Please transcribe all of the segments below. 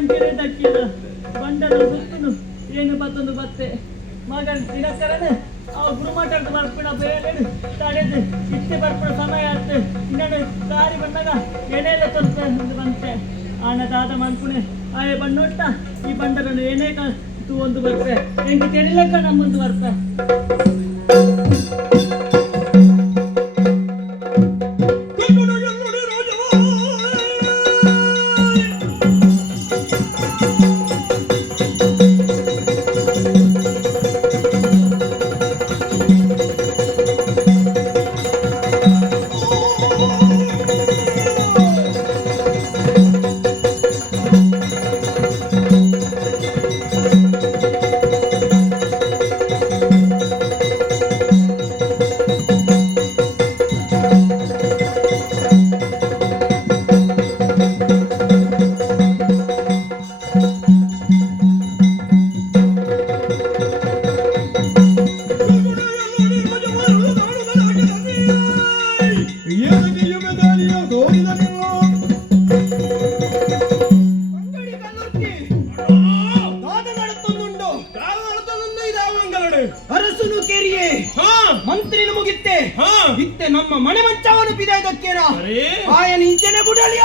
ಮಂಚನೆ ದಕ್ಕಿದ bundle ಸುತ್ತನು ಏನು ಬತ್ತೊಂದು ಬತ್ತೆ ಮಗನ್ ದಿನಕರಣ ಅವ ಗುರುಮಾಟಾಡ್ದು ಬರ್ಪಿಣ ಬೇಳೆಡು ತಡೆದು ಇತ್ತೆ ಬರ್ಪಿಣ ಸಮಯ ಆಯ್ತು ಇನ್ನೊಂದು ದಾರಿ ಬಂದಾಗ ಎಣೆಲ್ಲ ತೊಂದ್ರೆ ಬಂತೆ ಆನದಾದ ಮನ್ಪುಣೆ ಆಯೆ ಬಣ್ಣೊಟ್ಟ ಈ ಬಂಡರನ್ನು ಏನೇ ತೂ ಒಂದು ಬರ್ಪೆ ಎಂಟು ತೆರಿಲಕ್ಕ ನಮ್ಮೊಂದು ಬರ್ಪೆ ಅರಸನು ಕೇರಿಯೇ ಮಂತ್ರಿನ ಮುಗಿತ್ತೆ ಇತ್ತೆ ನಮ್ಮ ಮನೆ ಮಂಚವನ್ನು ಬಿದಾಯ್ದಕ್ಕೇನ ಆಯನ ಇಂಚನೆ ಗುಡಲಿಯ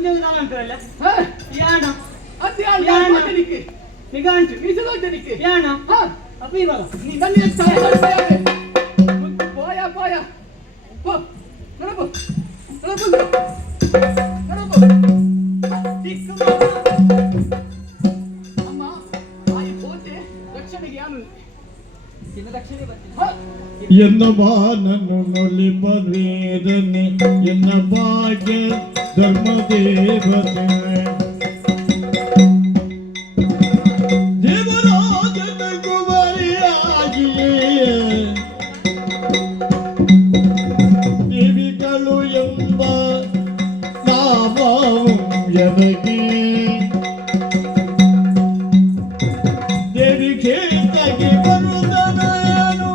ಒಂದೇ ದಾನ ಅಂತಾರಲ್ಲ ಹ? ಯಾಣ ಅದು ಯಾರು? ಯಾಣ. ಮಾತಾಡ್ಲಿಕ್ಕೆ. ನಿಗಾಂಟು ಮೀಸಲಾಗ್ಲಿಕ್ಕೆ. ಯಾಣ ಹ? ಅಪ್ಪ ಇವಾಗ ನೀ ನನ್ನ ಸಹಾಯ ಮಾಡ್ತೀಯಾಗೆ? ಒಂದು ಪೋಯ ಪೋಯ. ಪೋ. ನಡಬು. ನಡಬು. ನಡಬು. ಚಿಕ್ಕ ಅಮ್ಮ, ಆಯಿ ಪೋತೆ ರಕ್ಷಣೆಗೆ ಯಾನು? ಚಿನ್ನ ರಕ್ಷಣೆ ಬರ್ತೀನಿ ಹ? ಎನ್ನ ಬಾನನು ನೊಲಿಪರೇದನೆ ಎನ್ನ ಭಾಗ್ಯ ಧರ್ಮದೇವತೆ ದೇವರಾಜನ ಕುವರಿಯಾಗಿಯೇ ದೇವಿಗಳು ಎಂಬ ನಾಮವು ಎನಗೆ ದೇವಿಗೆ ತಗಿ ಬರುತ್ತವೇನು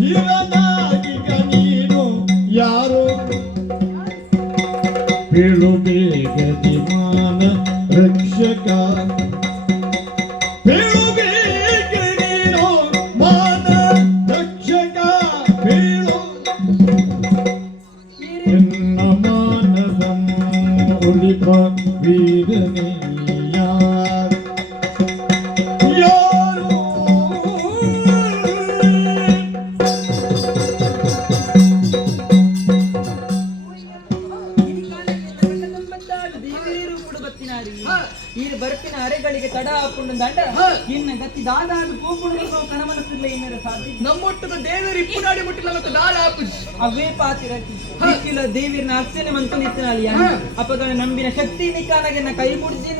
ಧೀರನಾಗಿಗ ನೀನು ಯಾರು ಬೀಳು ಬೇಗದಿ ಮಾನ ರಕ್ಷಕ ಬೀಳು ಬೇಗ ನೀನು ಮಾನ ರಕ್ಷಕ ಬೀಳು ಎನ್ನ ಮಾನದ ಉಳಿಪ ವೀರನೇ ಯಾರು ಯಾರು ದೇವೇರು ಕೂಡ ಬತ್ತಿನಾರಿ ಹ? ಈ ಬರ್ಪಿನ ಅರೆಗಳಿಗೆ ತಡ ಹಾಕೊಂಡು ದಂಡ ಹ? ಇನ್ನ ಗತಿ ದಾದಾಡು ಗೋಪುಣ ಕಣಮನಸ್ಸಿಲ್ಲ ಏನಾರ ಸಾಧ್ಯ ನಮ್ಮೊಟ್ಟಿಗೆ ದೇವರು ಇಪ್ಪುನಾಡಿ ಮುಟ್ಟಿಲ್ಲ ಮತ್ತು ದಾಳ ಹಾಪುಜಿ. ಅವೇ ಪಾತಿರಕಿ ದಿಕ್ಕಿಲ ದೇವಿರನ ಅರ್ಚನೆ ಮಂತು ನಿಂತಿನಾಲಿಯ ಹ. ಅಪ್ಪಗಳ ನಂಬಿನ ಶಕ್ತಿ ನಿಕಾನಗೆ ನಾ ಕೈ ಮುಡಿಜಿನ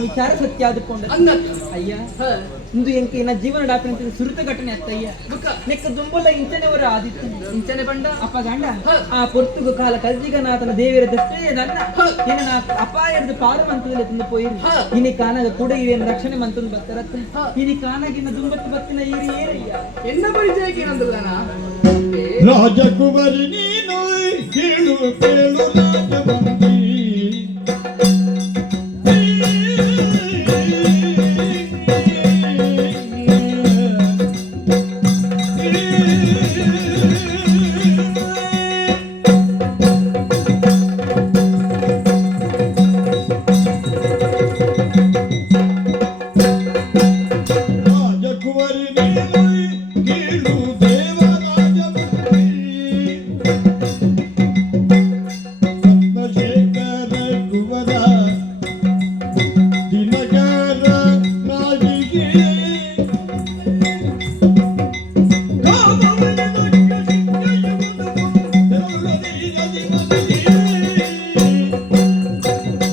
ವಿಚಾರ ಸತ್ಯ ಆದುಕೊಂಡು ಅಂದ. ಅಯ್ಯ ಹ? ಇಂದು ಎಂಕೆ ನಾ ಜೀವನ ಡಾಕ್ಟರ್ ಸುರಿತ ಘಟನೆ ಅತ್ತಯ್ಯ ಬುಕ್ಕ. ನೆಕ್ಕ ದುಂಬಲ್ಲ ಇಂಚನೆವರ ಆದಿತ್ತು ಇಂಚನೆ ಬಂಡ. ಅಪ್ಪ ಗಂಡ ಹ. ಆ ಪೊರ್ತುಗು ಕಾಲ ಕಲ್ಜಿಗನಾಥನ ದೇವರ ದೃಷ್ಟಿಯೇ ನನ್ನ ಹ. ಇನ್ನು ನಾ ಅಪಾಯದ ಪಾರು ಮಂತದಲ್ಲಿ ತುಂಬ ಪೋಯಿರು ಹ. ಇನಿ ಕಾನಾಗ ಕೂಡ ಇವೇನು ರಕ್ಷಣೆ ಮಂತಂದು ಬರ್ತಾರತ್ತ ಹ. ಇನಿ ಕಾನಾಗಿನ ದುಂಬತ್ತು ಬತ್ತಿನ ಈರಿ ಏರಯ್ಯ ಎನ್ನ ಪರಿಚಯಕ್ಕೆ ಏನಂದಲ್ಲ ರಾಜಕುವರಿ ನೀನು ಕೇಳು ಕೇಳು ರಾಜವಂತಿ ರಾಜಕುವರಿ ನೀನು ಕೇಳು ದೇವರಾಜವಂತಿ ರತ್ನಶೇಖರ ಕುವರ ದಿನಕರ ರಾಜಿಗೆ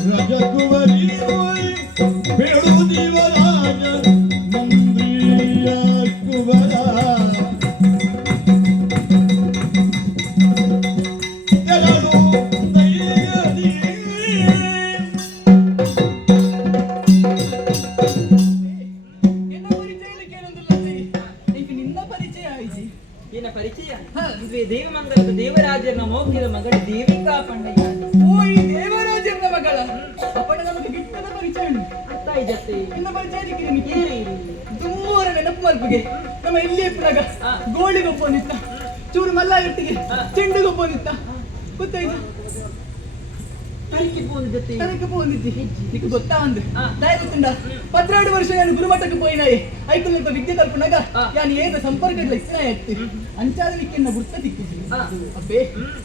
ರಾಜಕುವರಿ ಬೇಡು ದೇವರಾಜ ಮಂತ್ರಿಯ ಕುವರ ಎರಡು ದೈವದಿ ಎನ್ನ ಪರಿಚಯಕ್ಕೆ ಏನಂದಲ್ಲ ಈಗ ನಿನ್ನ ಪರಿಚಯ ಆಯ್ತು. ಏನ ಪರಿಚಯ ಹ. ಇದುವೆ ದೇವಮಂಗಲದ ದೇವರಾಜನ ಮೌಖ್ಯದ ಮಗಳು ದೇವಿಕಾ ಪಂಡಯ್ಯ ಓ ಈ ದೇವರಾಜನ ಮಗಳ ಅಪ್ಪಟ ನಮಗೆ ಗಿಟ್ಟದ ಪರಿಚಯ ಉಂಟು. ಅತ್ತಾಯಿ ಜೊತೆ ನಿನ್ನ ಪರಿಚಯಕ್ಕೆ ನಿನಗೆ ಏರಿ ದುಮ್ಮೂರ ನೆನಪು ಮಲ್ಪಿಗೆ ನಮ್ಮ ಇಲ್ಲಿ ಇಪ್ಪನಾಗ ಹ. ಗೋಳಿಗೊಬ್ಬ ನಿತ್ತ ಚೂರು ಮಲ್ಲಾಗಟ್ಟಿಗೆ ಚೆಂಡುಗೊಬ್ಬ ನಿತ್ತ ಗೊತ್ತಾಯ್ತು. ಕರಿಕೆ ಪೋನ್ ಜೊತೆ ತನಕ ಪೋಂದಿದ್ದಿ నీకు ಗೊತ್ತಾ ಅಂದ್ ಹ. ದಾಯ ಗೊತ್ತುಂಡ 16 ವರ್ಷ ನಾನು ಗುರುಮಠಕ್ಕೆ పోయినాయి ಐಕುಲ್ ನಿಂತ ವಿದ್ಯೆ ಕಲ್ಪನಾಗ ಹ. ಯಾನ್ ಏದ ಸಂಪರ್ಕದ ಇಸ್ನ ಎತ್ತಿ ಅಂಚಾದ ನಿಕ್ಕೆನ್ನ ಗುರ್ತ ದಿಕ್ಕಿಸಿ ಹ. ಅಪ್ಪೇ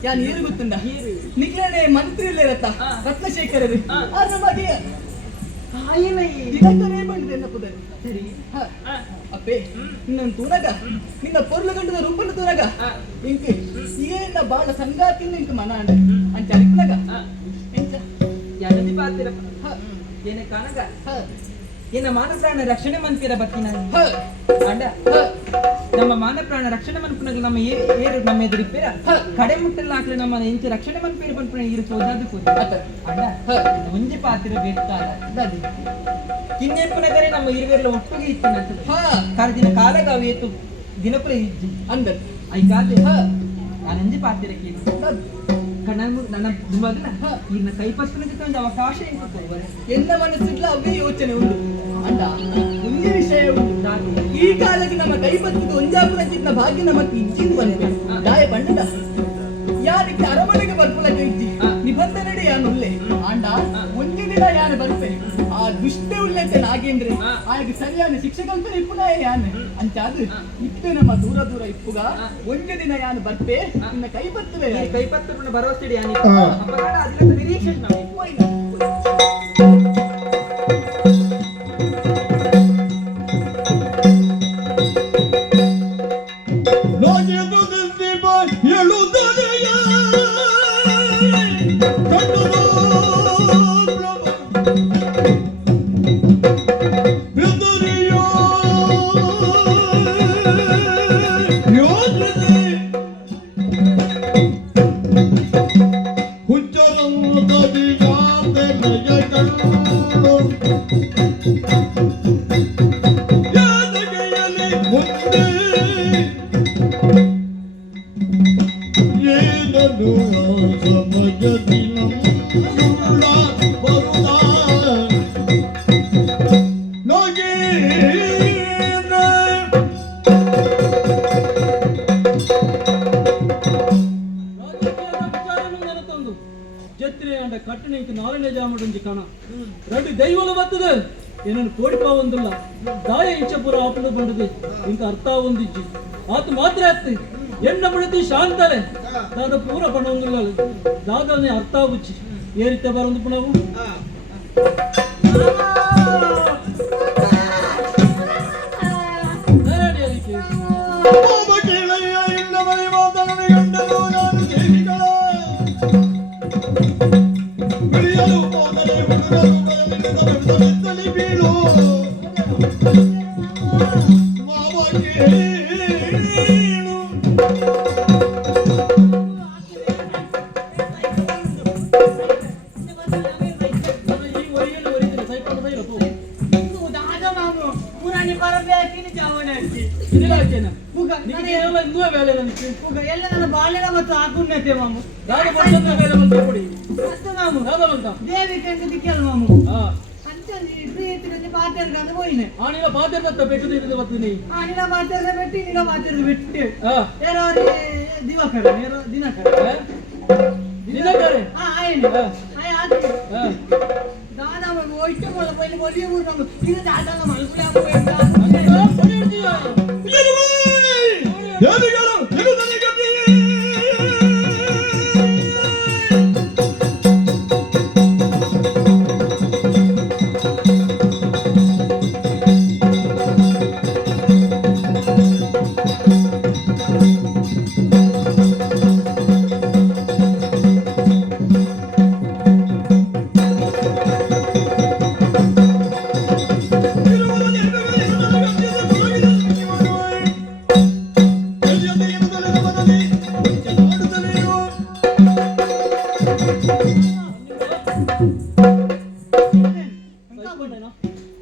ಯಾನ್ ಏರು ಗೊತ್ತುಂಡ ಏರು. ನಿಕ್ಲನೆ ಮಂತ್ರಿ ಇಲ್ಲರತ್ತ ಹ. ರತ್ನಶೇಖರರು ಹ. ಆದ್ರ ಬಗ್ಗೆ ಆಯನೈ ದಿನಕರೇ ಬಂದಿದೆ ಎನ್ನ ಪುದರಿ ಸರಿ ಹ. ಹ. ಅಪ್ಪೇ ನಿನ್ನ ತೂನಗ ನಿನ್ನ ಪೊರ್ಲು ಗಂಡದ ರೂಪನ ತೂನಗ ಹ. ಇಂಕ್ ಏನ ಬಾಳ ಸಂಗಾತಿನ ಇಂಕ್ ಮನ ಅಂಡ ಅಂಚ ಅರಿಕ್ಲಗ ಹ. ಎಂಚ ಯಾರದಿ ಪಾತಿರ ಹ. ಏನ ಕಾನಗ ಹ. ಏನ ಮಾನ ಪ್ರಾಣ ರಕ್ಷಣೆ ಮಂತಿರ ಬತ್ತಿನ ಹ. ಅಂಡ ಹ. ನಮ್ಮ ಮಾನ ಪ್ರಾಣ ರಕ್ಷಣೆ ಮನ್ಪುನಾಗ ನಮ್ಮ ಏರು ನಮ್ಮ ಎದುರಿಪ್ಪೇರ ಹ. ಕಡೆ ಮುಟ್ಟಲ್ಲ ಹಾಕ್ಲೆ ನಮ್ಮ ಇಂಚ ರಕ್ಷಣೆ ಮನ್ಪೇರು ಪನ್ಪುನ ಇರು ಸೋದಾದು ಕೂತ ಅತ್ತ. ಅಂಡ ಹ. ಮುಂಜಿ ಪಾತಿರ ಬೇಡ್ತಾರ ದಾದಿ. ಕಿನ್ನೆಪ್ಪನಗರೆ ನಮ್ಮ ಇರುವೆಲ್ಲ ಒಟ್ಟಿಗೆ ಇತ್ತಿನ ಹ. ಕರೆದಿನ ಕಾಲಗ ಅವೇತು ದಿನಪುರ ಇಜ್ಜಿ ಅಂದರ್. ಐಕಾದೆ ಹ. ನಾನಂಜಿ ಪಾತಿರ ಕೇಳಿ ದಾದಿ. ನನ್ನ ದುಂಬಾಗಿಲ್ಲ ಹ. ಇನ್ನ ಕೈಪಸ್ಪನ ಜೊತೆ ಒಂದು ಅವಕಾಶ ಏನು ಎನ್ನ ಮನಸ್ಸಿಡ್ಲ ಅವೇ ಯೋಚನೆ ಉಂಟು ಅಂಡ ಒಂದೇ ವಿಷಯ ಉಂಟು ಈ ಕಾಲಕ್ಕೆ ನಮ್ಮ ಕೈ ಬತ್ತಿದ್ದು ಒಂಜಾಪುರ ಚಿಕ್ಕ ಭಾಗ್ಯ ನಮಗೆ ಇಜ್ಜಿಂದು ಬಂದಿದೆ ದಾಯ ಪಂಡದ ಯಾರಿಗೆ ಅರಮನೆಗೆ ಬರ್ಪುಲಕ್ಕೆ ಇಜ್ಜಿ ಹ. ನಿಬಂಧನೆ ಆಂಡ ಒಂದೇ ದಿನ ಯಾನು ಬರ್ಪೆ ಆ ದುಷ್ಟ ಉಳ್ಳತೆ ನಾಗೇಂದ್ರೆ ಆಗ ಸರಿಯಾದ ಶಿಕ್ಷೆ ಕಲ್ಪನೆ ಇಪ್ಪುನಾಯ ಯಾನೆ ಅಂಚಾದು ಇತ್ತು ನಮ್ಮ ದೂರ ದೂರ ಇಪ್ಪುಗ ಒಂದೇ ದಿನ ಯಾನು ಬರ್ಪೆ ನಿನ್ನ ಕೈ ಬರ್ತವೆ ಕೈಪತ್ರ ಭರವಸೆ ಯಾನಿ ಹಾ. ಅಪರಾಧ ಅದಿಲ್ಲ ನಿರೀಕ್ಷೆ ನಾವು ರಾಜ್ಯದಲ್ಲಿ ಹೇಳುತ್ತದೆಯ ಕಣ್ಣನು ಬೆದರಿಯೋ ಯೋಚನೆ ಹುಚ್ಚರನ್ನು ತದಿಯಾದೆ ನಯ ಕಣ್ಣು ಯಾದಗೆಯಲ್ಲಿ ಮುಂದೆ ಏನನು ಸಮಯದಿ ನಮ್ಮುಳ್ಳ ಬರುತ್ತಾ ನಗೇನ ನೆನತೊಂದು ಜತ್ರೆ ಅಂಡ ಕಟ್ಟಣೆ ಇಂಕ ನಾರಣ್ಯ ಜಾಮಡೊಂಜಿ ಕಣ రెండు దైవలు వత్తదు ಏನನ್ನು ಕೋಡಿಪಾ ಒಂದಿಲ್ಲ ದಾಯ ಇಂಚಪುರ ಆಪಲು ಬಂಡದು ಇಂಕ ಅರ್ಥ ಒಂದಿಜ್ಜಿ ಆತು ಮಾತ್ರ ಅತ್ತೆ ಎಣ್ಣ ಬಿಡತಿ ಶಾಂತಲೆ ದಾದ ಪೂರ ಪಣ ಒಂದಿಲ್ಲ ದಾದನೆ ಅರ್ಥ ಬುಚ್ಚಿ ಏ ರೀತಿ ಬರೊಂದು ಪುಣವು ಒಬ್ಬ ಕೇಳಯ್ಯ ಇಲ್ಲವೇ ಮಾತನವೇ ಗಂಡನು ನಾನು ದೇವಿಗಳ ಬಿಳಿಯಲು ಹೋದರೆ ಹುಡುಗರು ಬರಲಿಲ್ಲದೆಂದಲಿ ಬೀಳು ಮಾವ ಕೇಳು ಈ ಒರಿಯಲ್ಲಿ ಒರಿದ್ರೆ ಸೈಪಡ ಸೈಲಪ್ಪು ನಿನಗೇನೆಲ್ಲ ಇನ್ನೂ ಬೇಲೆ ನನಗೆ ಎಲ್ಲ ನನ್ನ ಬಾಲ್ಯದ ಮತ್ತು ಆಗುಣ್ಯತೆ ಮಾಮು ದಾದ ಬರ್ತಂದ್ರೆ ಬೇಲೆ ಬಂದು ಕೊಡಿ ಅಷ್ಟು ಮಾಮು ದಾದ ಬಂತ ದೇವಿ ಕಂಡು ದಿಕ್ಕಲ್ಲ ಮಾಮು ಹಾ ಅಂಚಂದು ಪ್ರೀತಿನಲ್ಲಿ ಪಾತ್ರೆರ್ಗಂದು ಹೋಯ್ನೆ ಆನಿನ ಪಾತ್ರದ ಬೆಟ್ಟದ ಇருந்து ಬರ್ತೀನಿ ನಿನ್ನ ಪಾತ್ರೆದ ಬೆಟ್ಟಿ ನಿನ್ನ ಪಾತ್ರೆದ ಬೆಟ್ಟಿ ಹಾ ಯಾರು ದಿವಾಕರ ಯಾರು ದಿನಕರ ದಿನಕರೆ ಆಯ್ನು ಆಯ್ ಆಯ್ತು ಹಾ ದಾದ ಹೋಯ್ತು ಮೊದಲು ಮೊದಲಿಗೆ ಊರು ನಮ್ದು ಇದು ದಾದನ ಮಲ್ಪುಳ ದೇವಿಗಳು ತಿರುದಲಿ ಗತಿ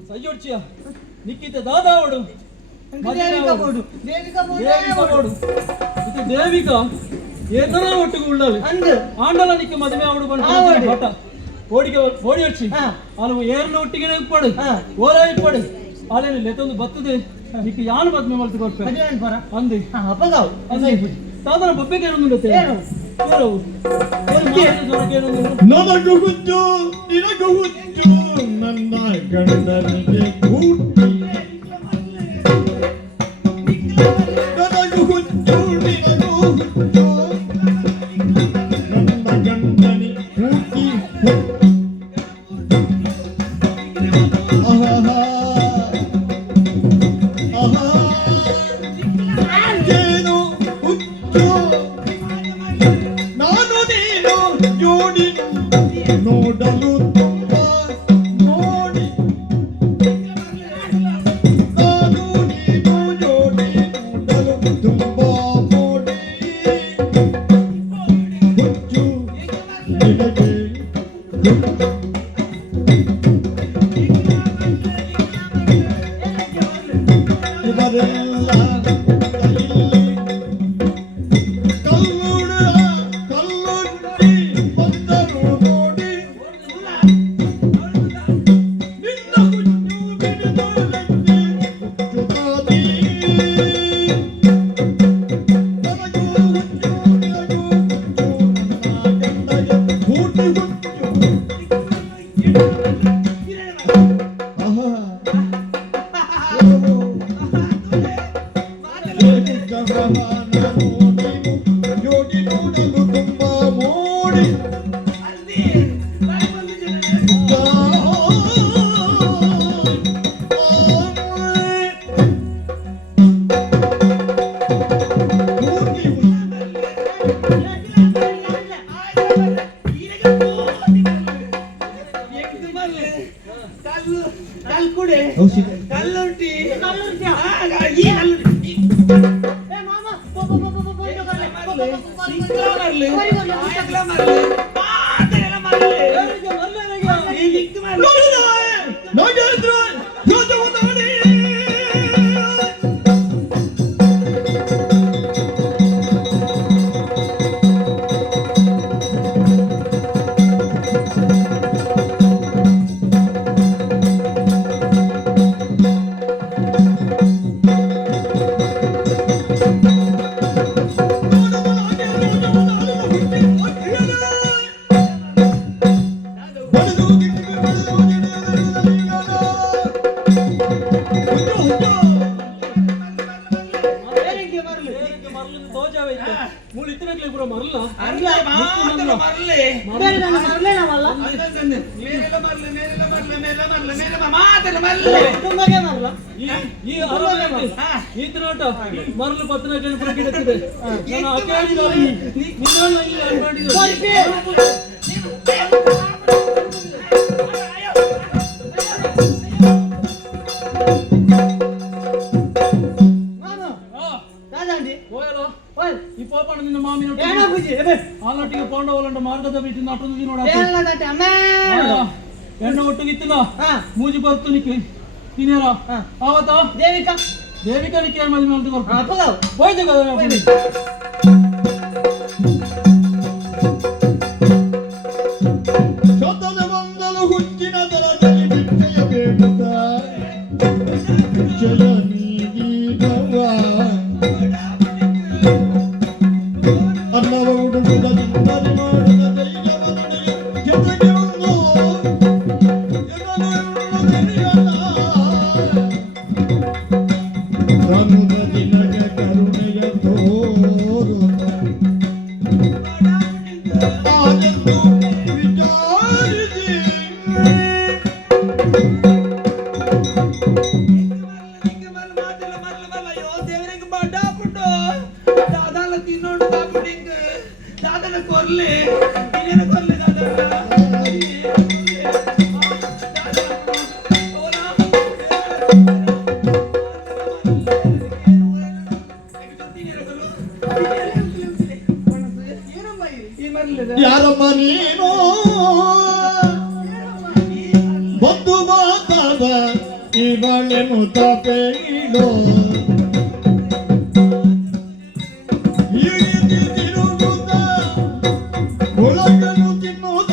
ಸೈಯೋಡ್ಚಿಯ ನಿಕ್ಕಿತ ದಾದಾವಡು ದೇವಿಕ ಬೋಡು ದೇವಿಕ ಬೋಡು ಇದು ದೇವಿಕ ಏತನ ಒಟ್ಟಿಗೆ ಉಳ್ಳಲು ಅಂದು ಆಂಡಲ ನಿಕ್ಕೆ ಮದುವೆ ಅವಡು ಬಂದು ಆವಡಿ. ಹಠ ಓಡಿಗೆ ಓಡಿ ಹಚ್ಚಿ ಹಾ. ಅಲ್ಲವು ಏರ್ನ ಒಟ್ಟಿಗೆ ಇಪ್ಪಡು ಹಾ. ಓಲ ಇಪ್ಪಡು ಅಲ್ಲೇನು ಲೆತ್ತೊಂದು ಬತ್ತದೆ ನಿಕ್ಕೆ ಯಾನು ಮದ್ಮೆ ಮಲ್ತು ಕೊಡ್ಪೆ ಮದುವೆ ಪರ ಅಂದೆ ಅಪ್ಪಗಾವು ಅಂದೆ ತಾತನ ಬಬ್ಬೆಗೆ ಏನೊಂದು ಏನು? ನನಗೂ ಹುಚ್ಚು ನಿನಗೂ ಹುಚ್ಚು ನನ್ನ ಗಂಡನಿಗೆ ಕೂಟಿ ನನಗೂ ಹುಚ್ಚು ನಿನಗೂ ಹುಚ್ಚು ನನ್ನ ಗಂಡನಿ ಕೂಟಿ ಆಹಾ ಆಹಾ ಏನು ಹುಚ್ಚು ನಾನು ನೀನು ಜೋಡಿ ನೋಡಲು ತುಂಬ ನೋಡಿ ಮರಲು ಅವರಿಗೊಂದು ಆಯಗ್ಲ ಮರಲು ಮಾತೆಲ್ಲ ಮರಲು ಈ ದಿಕ್ಕು ಮರಲು ನಾಗೇಂದ್ರ ಯೋಧವದವನೇ ಅಲ್ಲ ಮಾತೆಲ್ಲ ಮರಲೆ ಬೇರೆ ನನ್ನ ಮರಲೇನವಲ್ಲ ಮೇಲೆಲ್ಲ ಮರಲು ಮೇಲೆಲ್ಲ ಮರಲು ಮೇಲೆಲ್ಲ ಮರಲು ಮೇಲೆಲ್ಲ ಮಾತೆಲ್ಲ ಮರಲೆ ತುಂಬಾಗೆ ಮರಲ್ಲ ಈ ಆರೋಗ್ಯ ಈತ ನೋಟ ಮರಳು ಪತ್ರ ಜನಪರ ಗಿಡತ್ತಿದೆ ನಾನು ಅಕಾಡಿದಲ್ಲಿ ನಿನ್ನನ್ನು ಇಲ್ಲಿ ಅನ್ಕೊಂಡಿದ್ದೆ ನಾನು ರಾಜಾಂಡಿ ಹೋಯಲ್ಲ ಓಯ್ ಈ ಪೋಪಣ ನಿನ್ನ ಮಾಮಿನ ಏನ ಬುಜಿ ಎಬೆ ಆಲೊಟ್ಟಿಗೆ ಪೌಂಡವಲಂಡ ಮಾರ್ಗದ ಬಿಟ್ಟು ನಟೊಂದು ನೋಡ ಏನ ದಟ್ಟ ಅಮ್ಮ ಎಣ್ಣೆ ಒಟ್ಟಿಗಿತ್ತಿನ ಹಾ ಮೂಜಿ ಬರ್ತು ನಿಕ್ಕೆ ತಿನ್ನೇರ ಹಾ. ಆವತ್ತ ದೇವಿಕಾ ದೇವಿಕನಿಗೆ ಏನು ಮದುವೆ ಮಾಡ್ತು ಹಾ ಪಗಾವ್ ಹೋಯ್ತು ಹೋಯ್ತು. ಶಬ್ದದ ಬಂದಲು ಹುಚ್ಚಿನ ದರದಲ್ಲಿ ಬಿಚ್ಚಯ ಬೇಡುತ್ತ ಬಿಚ್ಚಯ ನೀಗಿದವ ಅನ್ನವ ಹುಡುಗುದ ನಿಂದನೆ ಮಾಡದ ದೈವವ ನಡೆಯ ಜೊತೆಗೆ ಒಂದು ರನುದ ದಿನಗ ಕರುಣೆಯ ತೋರುತ್ತ ಆದೆಂದು ವಿಚಾರಿಸಿ ತಿನ್ನೋಡು ಕಾಪಿಡಿಂಗ್ ದಾದನ ಕೊರ್ಲೆ ಇನ್ನೇನ ಕೊರ್ಲೆ ಏನಮ್ಮ ಇದು? ಈ ಮರ್ಲಿದೆ ಯಾರಮ್ಮ ನೀನು ಬಂದು ಮಾತಾದ ಇವಳೆನು ತಪೇಡೋ ತಿರುಗುತ್ತ ಒಳಗನು ತಿನ್ನುತ್ತ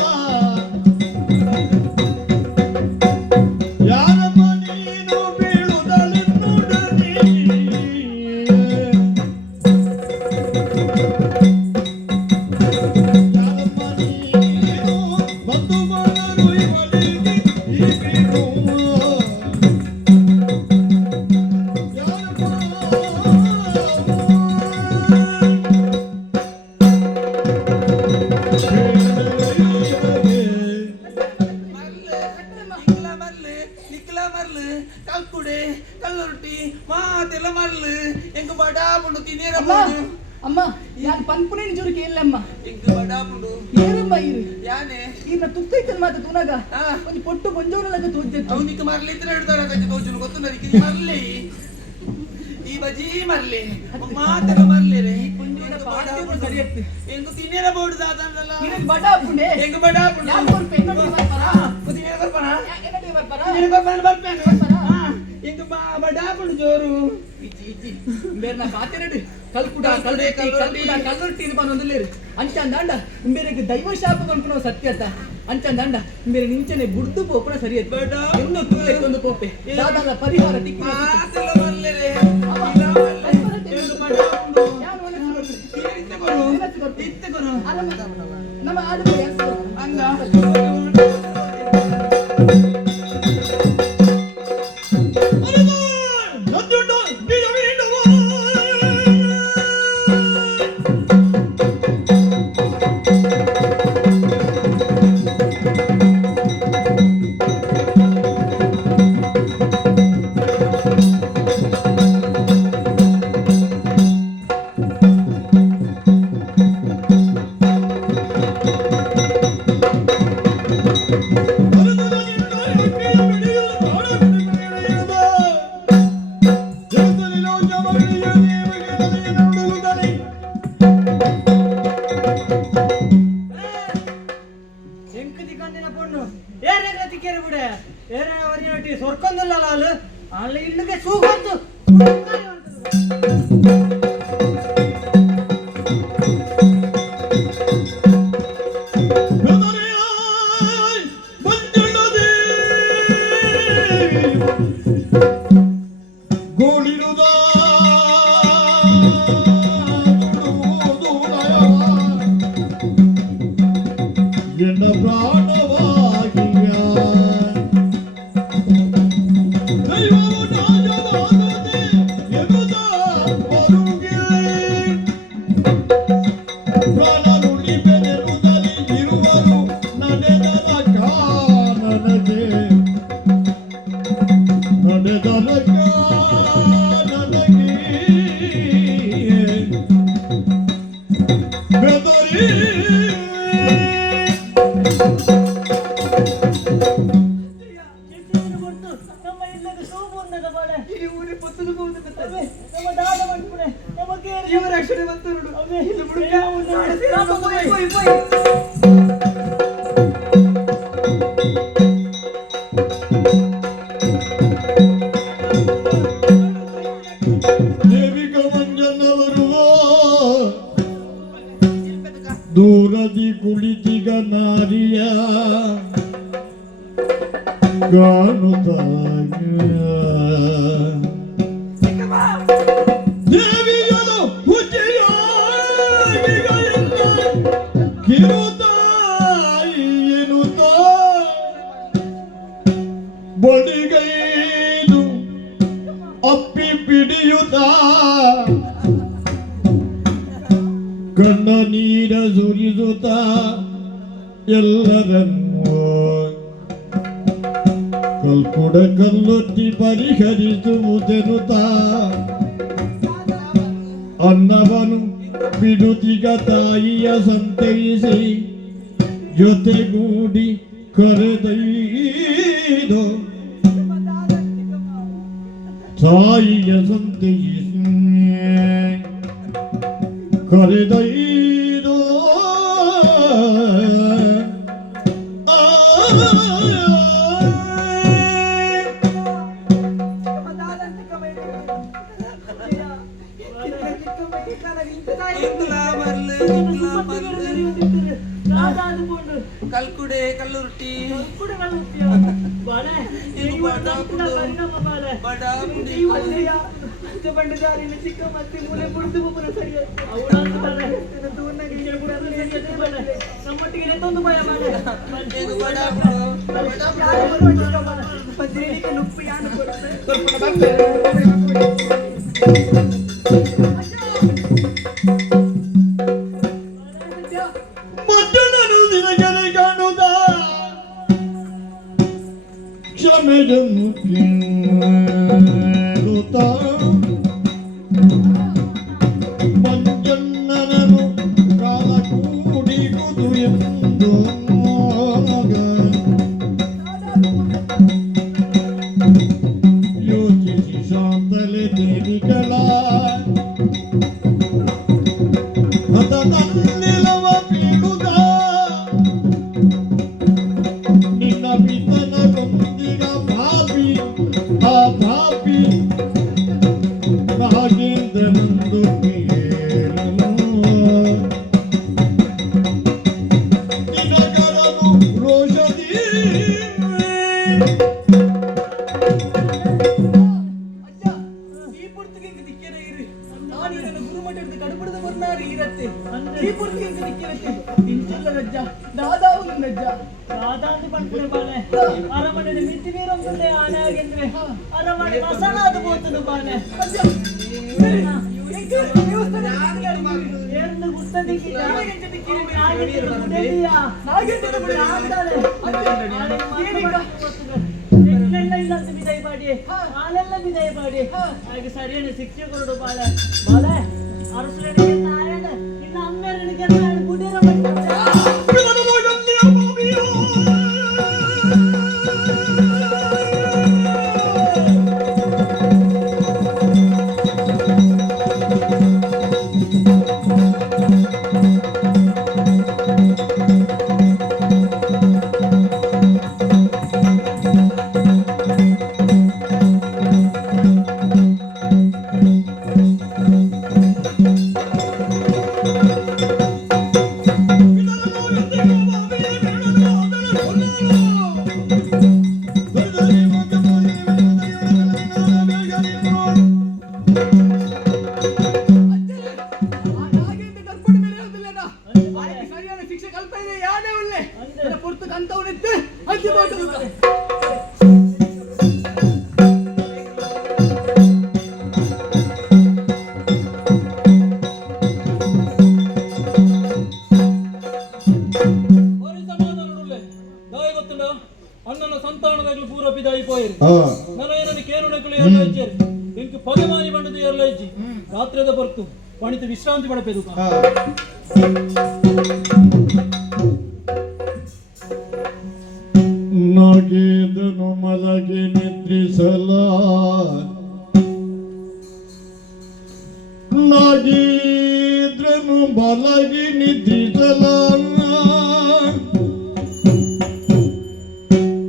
ಯಾರಮ್ಮ ನೀನು ಬೀಳುದಳೆನ್ನುಡನಿ ಯಾರಮ್ಮ ನೀನು ಬಂದು ಮಾಡಲು ಇವಳಿಗೆ ಈ ಬೀಳು ಕಲ್ಕುಡೆ ಕಲ್ಲೊರಟಿ ಮಾತೆಲ್ಲ ಮರ್ಲು ಎಂಗ ಬಡಾಪುಂಡು ತಿನ್ನೇರ ಅಮ್ಮ ಅಮ್ಮ ಯಾನ್ ಪನ್ಪುನೇನ ಜೋರಿಗೆ ಇಲ್ಲಮ್ಮ ಎಂಗ ಬಡಾಪುಂಡು ಏರಮ್ಮ ಇರು ಯಾನೆ ಈನ ತುತ್ತೈತನ್ ಮಾತ ತುನಗ ಹಾ. ಒಂದು ಪೊಟ್ಟು ಬಂಜೋನಲಗ ತೋಜ್ಜತ್ತು ಅವನಿಗೆ ಮರ್ಲಿದ್ರೆ ಹಿಡ್ದಾರ ತೋಜುನು ಗೊತ್ತು ನನಗೆ ಮರ್ಲಿ ಈ ಬಜಿ ಮರ್ಲಿ ಮಾತೆಲ್ಲ ಮರ್ಲಿ ರೇ ಸರಿಯತ್ತೆ ಎಂಗು ತಿನ್ನೇರ ಬೋರ್ಡ್ ದಾದಲ್ಲ ನಿನಗೆ ಬಡಾಪುಂಡೆ ಎಂಗ ಬಡಾಪುಂಡು ಯಾನ್ ಕೊರ್ಪೆ ಎನ್ನಡಿ ಬರ್ಪಾರಾ ತಿನ್ನೇರ ಬರ್ಪಣ ಎನ್ನಡಿ ಬರ್ಪಾರಾ ತಿನ್ನೇರ ಬರ್ಪಣ ಬರ್ಪೇನೆ ಎಂಗ ಬಡಾಪುಂಡು ಜೋರು ಇಚ್ಚಿ ಇಚ್ಚಿ ಬೇರೆ ಬಾತೆ ನಡು ಕಲ್ಕುಡ ಕಲ್ಲೊಟ್ಟಿ ಬಂದೊಂದಿಲ್ಲೇರು ಅಂಚಂದಾಂಡ ಬೇರೆಗೆ ದೈವ ಶಾಪ ಕನ್ಪುನೋ ಸತ್ಯತ ಅಂಚಂದಾಂಡ ಬೇರೆ ನಿಂಚನೆ ಬುಡ್ದು ಪೋಪುನ ಸರಿಯತ್ ಬೇಡ. ಎಂದು ತುಳ್ಳೆ ಒಂದು ಪೋಪೆ ದಾದಾದ ಪರಿಹಾರ ತಿಕ್ಕಿ ಮಾತೆಲ್ಲ ಮರ್ಲಿ ರೇ ಇಲ್ಲ ಮರ್ಲಿ ಎಂಗ ಬಡಾಪುಂಡು ಇತ್ತೆ ಕೊರು ನಮ್ಮ ಆಡು ಅಂದ ಎನ್ನ ಪ್ರಾಣವಾಗಿಯ ದೈವವು ನಾಶವಾಗದೆ ಎನ್ನುತ್ತ ಬರುಗೆ ಪ್ರಾಣ ನುಡಿಬೆನೆನುತ್ತಲೇ ಇರುವರು ನಡೆದರ ಕಾನನಗೆ ನಡೆದರ ಕಾನನಗೆ ಬೆದರಿ ಚಿಂತೆಯನ್ನು ಕೊಟ್ಟು ನಮ್ಮ ಇಲ್ಲದ ಶೋಭವನ್ನದ ಬಾಳೆ ಈ ಊರಿಗೆ ಪತ್ತಲು ಬಹುದು ಅವೇ ನಮ್ಮ ದಾನ ಮಾಡ್ಬಿಡೆ ನಮಗೆ ಇವರ ಅಕ್ಷರ ಬಂತು ನೋಡು ಅವೇ ಇಲ್ಲಿ ಮುಡುಕ ಹೋಯ್, ಹೋಯ್ ಹೋಯ್ ದೇವಿಗ ಮಂಜನವರು ದೂರದಿ ಕುಳಿತಿಗ ನಾರಿಯ ಕಾಣುತ್ತಾಗ ದೇವಿಯನು ಹುಟ್ಟಿಯಾಗಿಗ ಕಿರುತಾಯಿ ಎನ್ನುತ್ತ ಬಡಿಗೈದು ಅಪ್ಪಿ ಪಿಡಿಯುತ್ತ ಕಣ್ಣ ನೀರ ಸುರಿಸುತ್ತ ಎಲ್ಲರನ್ನೂ ಕಲ್ಕುಡ ಕಲ್ಲೊತ್ತಿ ಪರಿಹರಿಸುವುದೆನುತ್ತ ಅನ್ನವನು ಬಿಡುತ್ತಿಗ ತಾಯಿಯ ಸಂತೈಸಿ ಜೊತೆಗೂಡಿ ಕರೆದೈದು ತಾಯಿಯ ಸಂತೈಸಿ ಕರೆದೈದು ಕಲ್ಕುಡೆ ಕಲ್ಲುರ್ಟಿ ಬಂಡದಾರಿನ ಚಿಕ್ಕ ಮತ್ತೆ ಮೂಲೆ ಕುಡಿದು ಒಬ್ಬರ ಸರಿಯಾಗಿ ನಮ್ಮೊಟ್ಟಿಗೆ ನೆತ್ತೊಂದು ಭಯ ಪದ್ರೇಣಿಗೆ ನುಪ್ಪು ಯಾನು ಕೊಡ್ತೆ ಮದ್ದನನು ನಿನಗನೆ ಕಾಣುದ ಕ್ಷಮೆಯನ್ನು ಕೇಳುತ್ತ ಮಂಜಣ್ಣನನು ಕಾಲ ಕೂಡಿಗುದು ಎಂದು ಯೋಚಿಸಿ ಶಾಂತಲೆ ದೇವಿಗಳ ಹತದಲ್ಲಿಲವ ಬೀಳುದ ನಿನ್ನ ಪಿತನಗೊಂದಿಗ ಪಾಪಿ ಆ ಪಾಪಿ ನಾಗೆಂದೆಂದು ಕೇಳನು ನಿನಗರನು ರೋಷದಿ ಅಜ್ಜ ಈ ಪುರ್ತಿಗೆ ದಿಕ್ಕಿರ ಇರಿ ನಾನು ಇದನ್ನು ಗುರುಮಠದ ಕಡುಬಡದ ಬರ್ನಾರಿ ಇರತ್ತೆ ಈ ಪುರ್ತಿಗೆ ದಿಕ್ಕಿರತ್ತೆ ಇಂಚಲ್ಲ ರಜ್ಜ ದಾದಾವುಲು ರಜ್ಜ ದಾದಾಂತಿ ಪಂಪುನೆ ಬಾಳೆ ಅರಮನೆ ಮಿತಿ ಮೀರೊಂದುಂಡೆ ಆನೆ ಆಗಿದ್ರೆ ಅರಮನೆ ಮಸಾಲಾದ ಬೋತನು ಬಾಳೆ ಅಜ್ಜ ದೇವಸ್ಥಾನ ಏರ್ದು ಗುತ್ತದಿಕ್ಕಿ ನಾಗೇಂದ್ರ ದಿಕ್ಕಿರಿ ಆಗಿದ್ರು ಗುಡಲಿಯ ನಾಗೇಂದ್ರ ಬಿಡಿ ಆಂದಾಳೆ ಇಲ್ಲಂತ ವಿದಾಯ ಮಾಡಿ ಹಾಲೆಲ್ಲ ವಿದಾಯ ಮಾಡಿ ಹಾಗೆ ಸರಿಯಾದ ಶಿಕ್ಷೆ ಕೊರಡು ಬಾಳೆ ಬಾಳೆ ಅರಸನಿಗೆ ನಾರಾಯಣ ಇನ್ನು ಅಮ್ಮೆರನಿಗೆ ನಾರಾಯಣ ಗುಡಿರ ಸರಿಯಾದ ಶಿಕ್ಷೆ ಕಲ್ಪನೆ ಯಾನೇ ಉಳ್ಳೆ ಹೊರತು ಕಂತವನಿತ್ತು ಹಂಚಿ ಬೋಟು అన్న సంతానదగలు పూర పిదాయిపోయారు ಹಾ ನನಗೆ ಕೇರುಣಗಳು ಏರ್ಲೈಚೇರು ಇಂಕು ಪದಮಾನಿ ಬಂಡದು ಏರ್ಲೈಚಿ ರಾತ್ರಿದ ಬರ್ತು ಪಣಿತು ವಿಶ್ರಾಂತಿ ಪಡಪೆದು ಹಾ ನಾಗೇಂದ್ರನು ಮಲಗಿ ನಿದ್ರಿಸಲ ನಾಗೇಂದ್ರನು ಮಲಗಿ ನಿದ್ರಿಸಲ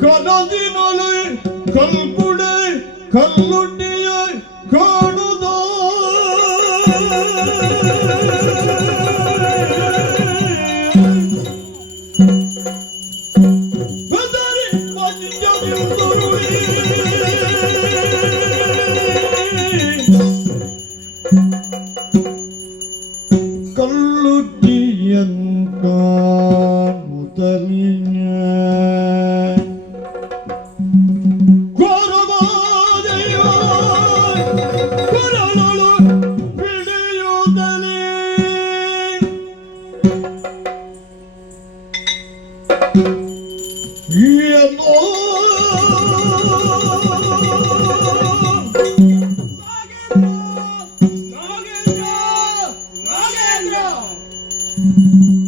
ಕನದಿನೊಳು ಕಲ್ಪುಡೆ ಕಲ್ಲುಂಡಿಯ ಕಾಣುದ ಬದರಿ ಮಂಜುರುಳಿ ಕಲ್ಲುಟ್ಟಿಯಂತ ಮುತಲಿನ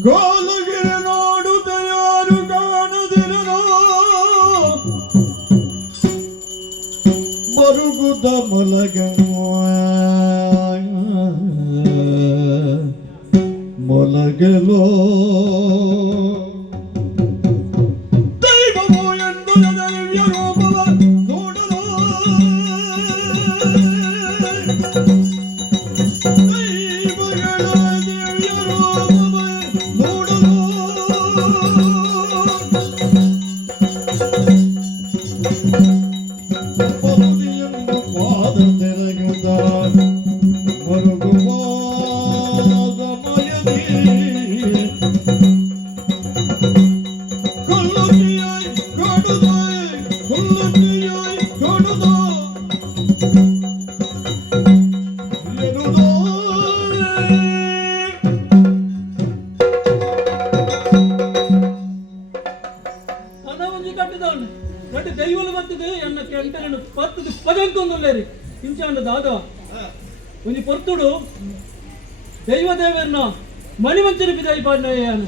ಕಾಲಗಿರ ನೋಡುತ್ತ ಯಾರು ಕಾಣದಿರನೋ ಮರುಗುದ ಮೊಲಗಲೋ ದೈವಮೋ ಎಂದು ದಿವ್ಯ ರೂಪವ ನೋಡಲೋ ದೈವಗಳ ದಿವ್ಯ ರೂಪವ ನೋಡಲೋ ಪದುದಿಯನ್ನು ಪಾದ ತೆರೆಯುತ್ತ ಮರುಗುವಾದ ಮಯದಿ ಕೊಲ್ಲುತ್ತಿಯಾಯ್ ಕಾಡುದಾಯ್ ಕೊಲ್ಲುತ್ತಿಯಾಯ್ ಕಾಡುದೋ ಎನ್ನುವುದೋ ಅನ ಒಂಜಿ ಕಟ್ಟಿದವನು ಕಟ್ಟಿ ದೈವಲು ಬರ್ತದೆ ಎನ್ನ ಕೆಂಟನನ್ನು ಪತ್ತದು ಪದಂಕೊಂದುಲ್ಲೇರಿ ಇಂಚಾಂಡ ದಾದ ಒಂಜಿ ಪೊರ್ತುಡು ದೈವ ದೇವರನ್ನ ಮಣಿವಂಚನ ಬಿದಾಯಿ ಪಾಡ್ಯಾನು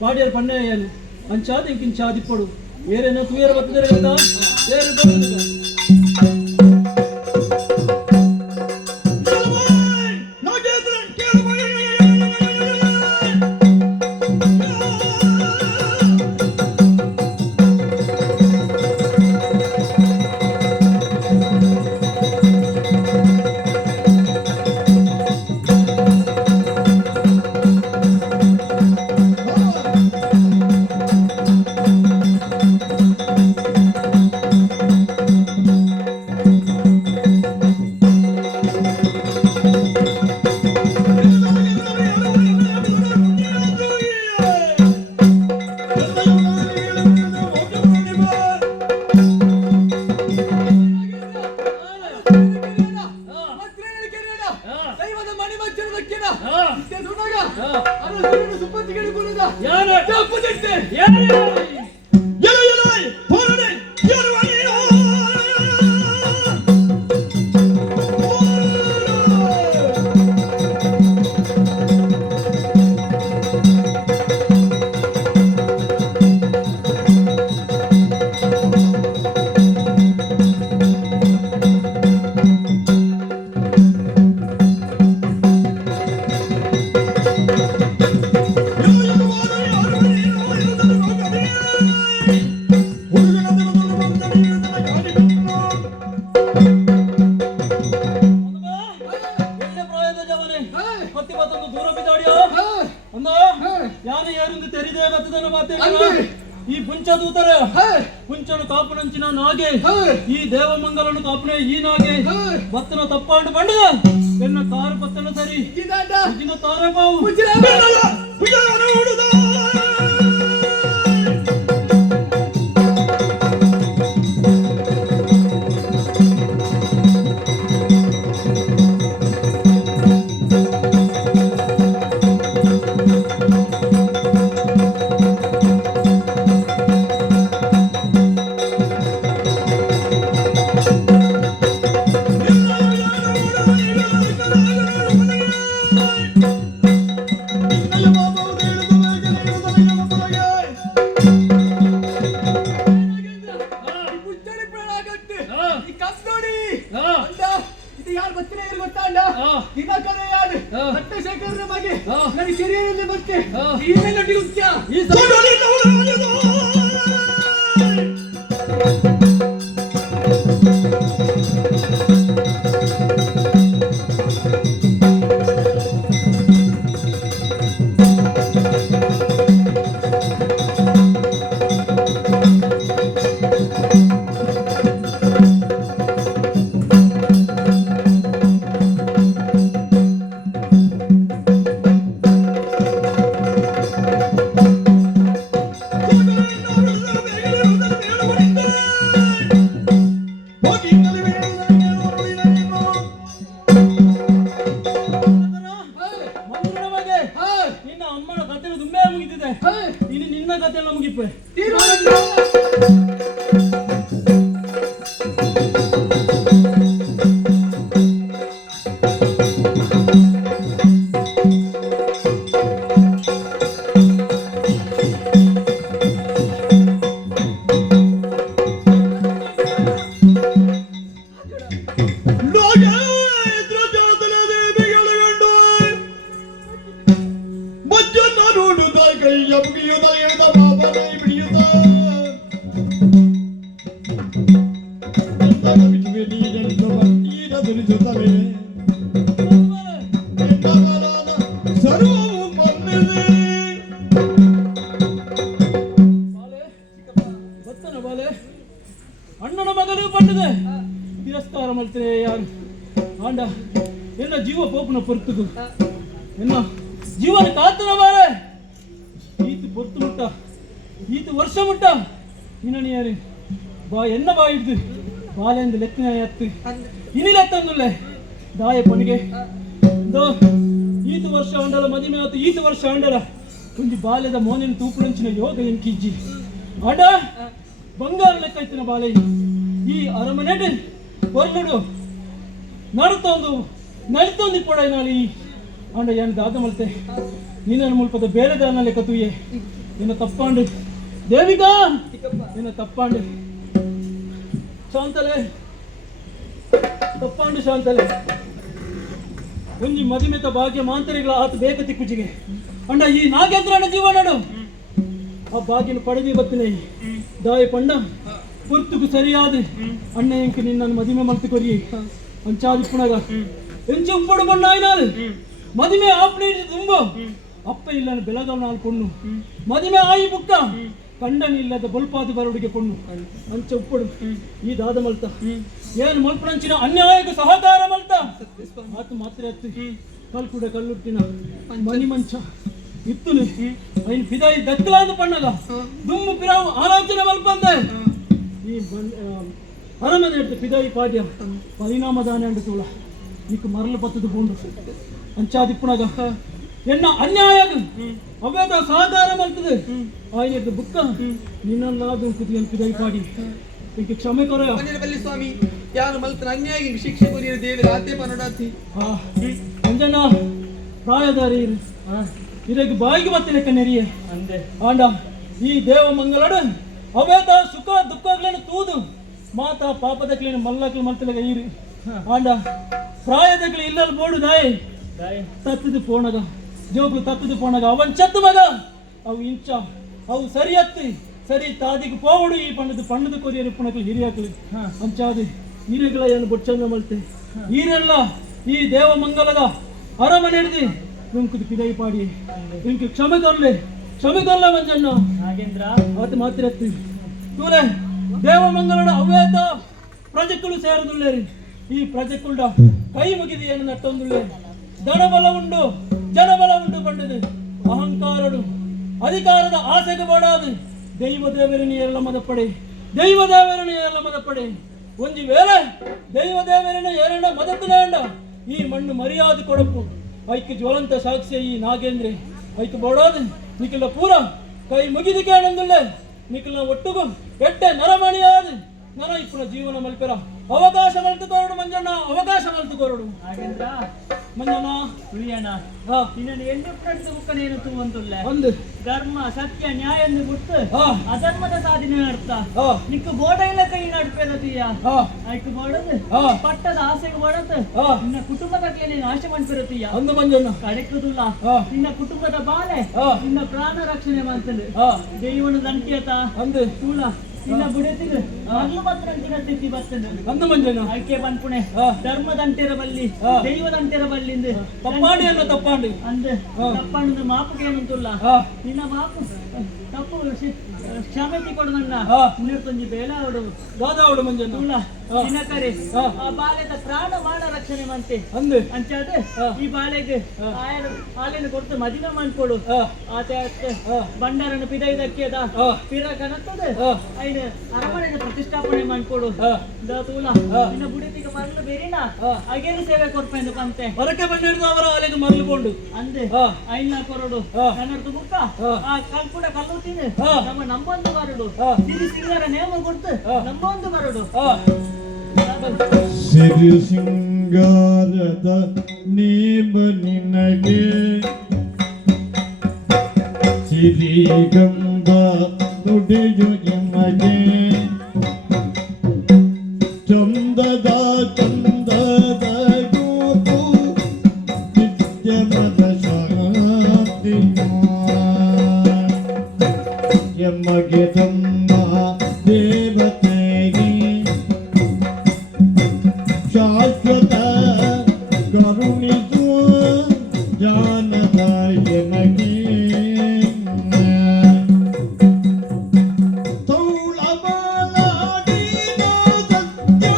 ಪಾಡ್ಯಾರು ಪಣ್ಣಯ್ಯಾನು ಅಂಚಾದ ಇಂಕಿಂಚಾದಿಪ್ಪಡು ಏರೇನ ತುಯರ ಬರ್ತದೆ ಗೊತ್ತಾ ಏರು ಬರ್ತದೆ ದೈವದ ಮಣಿ ಮಚ್ಚರದಕ್ಕಿನ ಸುಡಗ ಹಾ. ಅದು ಸುಪ್ಪತ್ತಿಗೆ ಕುಲದ ಯಾರು ತಪ್ಪು ಜಟ್ಟೆ ಯಾರು ಈ ಪುಂಚದೂತರ ಪುಂಚನು ಕಾಪುನಂಚಿನ ನಾಗೆ ಈ ದೇವಮಂಗಲನು ಕಾಪುನ ಈ ನಾಗೆ ಬತ್ತನ ತಪ್ಪಾಂಡು ಬಂಡದ ಎನ್ನ ಕಾರು ಬತ್ತನ ಸರಿ ಇದಿನ ತಾರಬಾವು ಅದಕ್ಕೆ ಈ ಮೆಲೋಡಿ ಮುಖ್ಯ. ಈ ಮಂಜುಳ ಬಗ್ಗೆ ನಿನ್ನ ಅಮ್ಮನ ಕಥೆ ತುಂಬಾ ಮುಗಿದಿದೆ. ಇನ್ನು ನಿನ್ನ ಕಥೆ ಎಲ್ಲ ಮುಗಿಪೆ. ಅಣ್ಣನ ಮಗನು ಪಟ್ಟದೆ ತಿರಸ್ಕಾರ ಮಾಡ್ತೇನೆ ಯಾರು ಆಂಡ ಎನ್ನ ಜೀವ ಪೋಪನ ಪೊರ್ತುಗು ಎನ್ನ ಜೀವನ ಕಾತನ ಬಾರೆ ಈತು ಪೊರ್ತು ಮುಟ್ಟ ಈತು ವರ್ಷ ಮುಟ್ಟ ಇನ್ನಣಿಯಾರಿ ಬಾ ಎನ್ನ ಬಾ ಹಿಡ್ದು ಬಾಲೆಂದು ಲೆಕ್ಕಿನ ಎತ್ತು ಇನಿಲೆತ್ತಂದುಲ್ಲೆ ದಾಯ ಪಣಿಗೆ ಈತು ವರ್ಷ ಅಂಡಲ ಮದಿಮೆ ಆತು ಈತು ವರ್ಷ ಅಂಡಲ ಒಂಜಿ ಬಾಲ್ಯದ ಮೋನಿನ ತೂಪುಣಂಚಿನ ಯೋಗ ಎಂಕಿಜ್ಜಿ ಆಂಡ ಬಂಗಾರ ಲೆಕ್ಕ ಇತ್ತಿನ ಬಾಲೆ ಈ ಅರಮನೆಡ್ ಹೊರಡು ನಡುತ್ತೊಂದು ನಲಿತೊಂದು ಪೊಡ ನಾಲಿ ಆಂಡ ಏನು ದಾದ ಮಲ್ತೆ ನಿನ್ನ ಮುಲ್ಪದ ಬೇರೆ ದಾನ ಲೆಕ್ಕ ತೂಯೆ ನಿನ್ನ ತಪ್ಪಾಂಡು ದೇವಿಕಾ ನಿನ್ನ ತಪ್ಪಾಂಡು ಶಾಂತಲೆ ತಪ್ಪಾಂಡು ಶಾಂತಲೆ ಒಂಜಿ ಮದಿಮೆತ ಭಾಗ್ಯ ಮಾಂತರಿಗಳ ಆತ ಬೇಕ ತಿಕ್ಕುಜಿಗೆ ಅಂಡ ಈ ನಾಗೇಂದ್ರನ ಜೀವನಡು ಆ ಭಾಗ್ಯನ ಪಡೆದಿ ಬತ್ತಿನ ದಾಯ ಪಂಡ ಪುರ್ತುಕು ಸರಿಯಾದ ಅಣ್ಣ ಎಂಕ ನಿನ್ನ ಮದಿಮೆ ಮಲ್ತು ಕೊರಿ ಅಂಚಾದಿ ಪುಣಗ ಎಂಚು ಉಪ್ಪಡು ಬಣ್ಣಾಯಿನಾಲು ಮದಿಮೆ ಆಪ್ನೆ ತುಂಬ ಅಪ್ಪ ಇಲ್ಲನ ಬೆಳಗಾವ ನಾಲ್ ಕೊಣ್ಣು ಮದಿಮೆ ಆಯಿ ಬುಕ್ಕ ಕಂಡನಿಲ್ಲದ ಬಲ್ಪಾದಿ ಬರಡುಗೆ ಕೊಣ್ಣು ಅಂಚ ಉಪ್ಪಡು ಈ ದಾದ ಮಲ್ತ ಏನು ಮಲ್ಪಣಂಚಿನ ಅನ್ಯಾಯಕ್ಕೆ ಸಹಕಾರ ಮಲ್ತ ಆತು ಮಾತ್ರ ಎತ್ತು ಕಲ್ಕುಡ ಕಲ್ಲುಟ್ಟಿನ ಮನಿ ಮಂಚ ಇತ್ತುನು ಐನ್ ಪಿದಾಯಿ ದಕ್ಕಲಾದ ಪಣ್ಣಗ ದುಮ್ಮು ಪಿರಾವು ಆಲೋಚನೆ ಮಲ್ಪಂದೆ ಈ ಅರಮನೆ ಇಡ್ತು ಪಿದಾಯಿ ಪಾಡ್ಯ ಪರಿಣಾಮದಾನೆ ಅಂಡು ತೋಳ ಈಕ ಮರಳು ಬತ್ತದು ಬೋಂಡು ಅಂಚಾದಿಪ್ಪುಣಗ ಎನ್ನ ಅನ್ಯಾಯ ಅವೇದ ಸಹಕಾರ ಮಲ್ತದೆ ಆಯ್ನದ್ದು ಬುಕ್ಕ ನಿನ್ನಲ್ಲಾದು ಕುದಿಯನ್ ಪಿದಾಯಿ ಪಾಡಿ ಈಕೆ ಕ್ಷಮೆ ಕೊರೆಯ ಸ್ವಾಮಿ ಯಾರು ಮಲ್ತನ ಅನ್ಯಾಯ ಶಿಕ್ಷೆ ಕೊರಿಯರು ದೇವರ ಆತೆ ಪನಡಾತಿ ಅಂಜಣ್ಣ ಪ್ರಾಯದಾರಿ ಇದಕ್ಕೆ ಬಾಯಿಗೆ ಬತ್ತಿನ ಕಣ್ಣೆರಿಯೇ ಅಂದೆ ಆಂಡ ಈ ದೇವ ಮಂಗಲಡ ಅವೇದ ಸುಖ ದುಃಖಗಳನ್ನು ತೂದು ಮಾತಾ ಪಾಪದಕ್ಲಿನ ಮಲ್ಲಕ್ಲು ಮಲ್ತಲಗ ಈರು ಆಂಡ ಪ್ರಾಯದಕ್ಲಿ ಇಲ್ಲಲ್ಲಿ ಬೋಡು ದಾಯಿ ತತ್ತದು ಪೋಣಗ ಜೋಗ್ಲು ತತ್ತದು ಪೋಣಗ ಅವನ್ ಚತ್ತು ಮಗ ಅವು ಇಂಚ ಅವು ಸರಿ ಹತ್ತಿ ಸರಿ ತಾದಿಗೆ ಪೋವಡು ಈ ಪಣ್ಣದ ಕೊರಿಯರು ಪುಣಕ್ಲಿ ಹಿರಿಯಾಕ್ಲಿ ಅಂಚಾದಿ ಹಿರಿಗಳ ಏನು ಬೊಚ್ಚಂದ ಮಲ್ತೆ ಈರೆಲ್ಲ ಈ ದೇವ ಮಂಗಲದ ಅರಮನೆ ಹಿಡಿದು ನುಂಕುದು ಪಿದೈ ಪಾಡಿ ನಿಮ್ಗೆ ಕ್ಷಮೆ ಕೊರ್ಲೆ ಮಂಜಣ್ಣ ನಾಗೇಂದ್ರ ಅವತ್ತು ಮಾತ್ರ ತೂಲೆ ದೇವ ಮಂಗಲದ ಅವ್ಯಾತ ಪ್ರಜೆಕ್ಕಳು ಸೇರದುಳ್ಳೇರಿ ಈ ಪ್ರಜೆಕ್ಕುಳ್ಳ ಕೈ ಮುಗಿದು ಏನು ನಟ್ಟೊಂದುಳ್ಳೆ ಜನಬಲ ಉಂಡು ಪಂಡದು ಅಹಂಕಾರಡು ಅಧಿಕಾರದ ಆಸೆಗೆ ಬೋಡಾದು ದೈವ ದೇವರನಿ ಎಲ್ಲ ಮದಪಡೆ ಒಂಜಿ ವೇಳೆ ದೈವ ದೇವರನ ಎರಡ ಮದತ್ತನೇಂಡ ಈ ಮಣ್ಣು ಮರ್ಯಾದೆ ಕೊಡಪ್ಪು ಐಕ್ಯ ಜ್ವಲಂತ ಸಾಕ್ಷಿ ಈ ನಾಗೇಂದ್ರೆ ಐಕ್ಯ ಬೋಡಾದು ನಿಖಿಲ ಪೂರ ಕೈ ಮುಗಿದು ಕೇಳಂದುಳ್ಳೆ ನಿಖಿಲ ಒಟ್ಟುಗು ಎಟ್ಟೆ ನರಮಣಿಯಾದು ನರ ಇಪ್ಪುನ ಜೀವನ ಮಲ್ಪೆರ ಅವಕಾಶ ಮಲ್ತು ಕೋರಡು ಮಂಜಣ್ಣ ಅವಕಾಶ ಮಲ್ತು ಕೋರಡು ನಾಗೇಂದ್ರ ಮಂಜನ ತುಳಿಯಣ ಹಾ ನಿನ್ನನ್ನು ಎಣ್ಣೆ ಪ್ರಣಿತ ಬುಕ್ಕನೇನು ತುಂಬಂತುಲ್ಲ ಒಂದು ಧರ್ಮ ಸತ್ಯ ನ್ಯಾಯ ಎಂದು ಬಿಟ್ಟು ಹಾ ಅಧರ್ಮದ ಸಾಧನೆ ನಡ್ತಾ ಹಾ ನಿಕ್ಕು ಬೋಡ ಇಲ್ಲ ಕೈ ನಡ್ಪೇದೀಯ ಹಾ ಆಯ್ತು ಬೋಡದು ಹಾ ಪಟ್ಟದ ಆಸೆಗೆ ಬೋಡತ್ ಹಾ ನಿನ್ನ ಕುಟುಂಬದ ಕೈಯಲ್ಲಿ ನಾಶ ಮಾಡ್ತಿರತೀಯ ಒಂದು ಮಂಜನ ಕಡೆಕುದುಲ್ಲ ಹಾ ನಿನ್ನ ಕುಟುಂಬದ ಬಾಳೆ ಹಾ ನಿನ್ನ ಪ್ರಾಣ ರಕ್ಷಣೆ ಮಾಡ್ತದೆ ಹಾ ದೈವನ ದಂಟ್ಯತ ಒಂದು ತೂಳ ನಿನ್ನ ಬುಡತಿಗೆ ಮಗ್ಲು ಮಾತ್ರ ಅಂಚಿನ ಸ್ಥಿತಿ ಬರ್ತದೆ ಒಂದು ಮಂಜನ ಆಯ್ಕೆ ಬಂದ್ಪುಣೆ ಹಾ ಧರ್ಮದಂಟೆರ ಬಲ್ಲಿ ಹಾ. ದೈವದಂಟೆರ ಬಲ್ಲಿಂದ ತಪ್ಪಾಡಿ ಅನ್ನೋ ತಪ್ಪಾಡಿ ಅಂದ್ ಹಾ. ತಪ್ಪಣ್ಣದ ಮಾಪುಗೆ ಏನಂತಲ್ಲ ಹಾ ನಿನ್ನ ಮಾಪು ತಪ್ಪು ಕ್ಷಮತಿ ಕೊಡು ನನ್ನ ಹಾ. ನೀರ್ತೊಂಜಿ ಬೇಲ ಅವಡು ದಾದಾವಡು ಮಂಜನ ತುಳ ಹಾ. ನಿನ್ನ ಕರೆ ಹಾ. ಆ ಬಾಲೆದ ಪ್ರಾಣ ಮಾನ ರಕ್ಷಣೆ ಮಂತೆ ಅಂದು ಅಂಚಾದ ಹಾ. ಈ ಬಾಲೆಗೆ ಹಾ. ಹಾಲಿನ ಕೊಡ್ತು ಮದಿನ ಮಾಡ್ಕೊಡು ಹಾ ಆತ ಹಾ. ಬಂಡಾರನ ಪಿದೈದಕ್ಕೆ ಹಾ. ಪಿರ ಕನತ್ತದ ಹಾ. ಐನ ಅರಮನೆಯ ಪ್ರತಿಷ್ಠಾಪನೆ ಮಾಡ್ಕೊಡು ಹಾ ತೂಲ ಹಾ. ನಿನ್ನ ಬುಡತಿಗೆ ಮರಳು ಬೇರೆನಾ ಹಾ. ಹಾಗೇನು ಸೇವೆ ಕೊಡ್ಪೇಂದು ಪಂತೆ ಹೊರಕ್ಕೆ ಬಂದಿಡಿದು ಅವರ ಅಲೆಗೆ ಮರಳಿಕೊಂಡು ಅಂದೆ ಹಾ. ಐನ ಕೊರಡು ಹಾ. ಕನ್ನಡದ ಬುಕ್ಕ ಹಾ. ಆ ಕಲ್ಪುಡ ಕಲ್ಲುತ್ತೀನಿ ಹಾ. ನಮ್ಮ ನಮ್ಮೊಂದು ಬರಡು ಹಾ. ಸಿರಿ ಸಿಂಗರ ನೇಮ ಕೊಡ್ತು ಹಾ. ನಮ್ಮೊಂದು ಬರಡು ಹಾ ಸಿರಿ ಸಿಂಗಾರದ ನೇಮ ನಿನಗೆ ಸಿರಿಗಂಧ ನುಡಿಯು ನಿಮಗೆ ಚಂದದ ಚಂದದ ರೂಪು ನಿತ್ಯಮದ ಶಾಂತಿ ಎಮಗೆ ತಮ್ಮ ದೇವತೆಗೆ ಶಾಶ್ವತ ಕರುಣಿಸುವ ಜಾನದ ಎಮಗೆ ತೌಳಬಾಲಾಡಿನ ಸತ್ಯ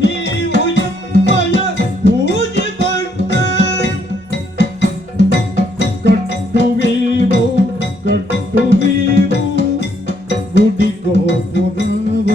ನೀವು ಎಮ್ಮಯ ಪೂಜೆ ಕಟ್ಟುವೀವು ಗುಡಿ ಗೋಪುರವ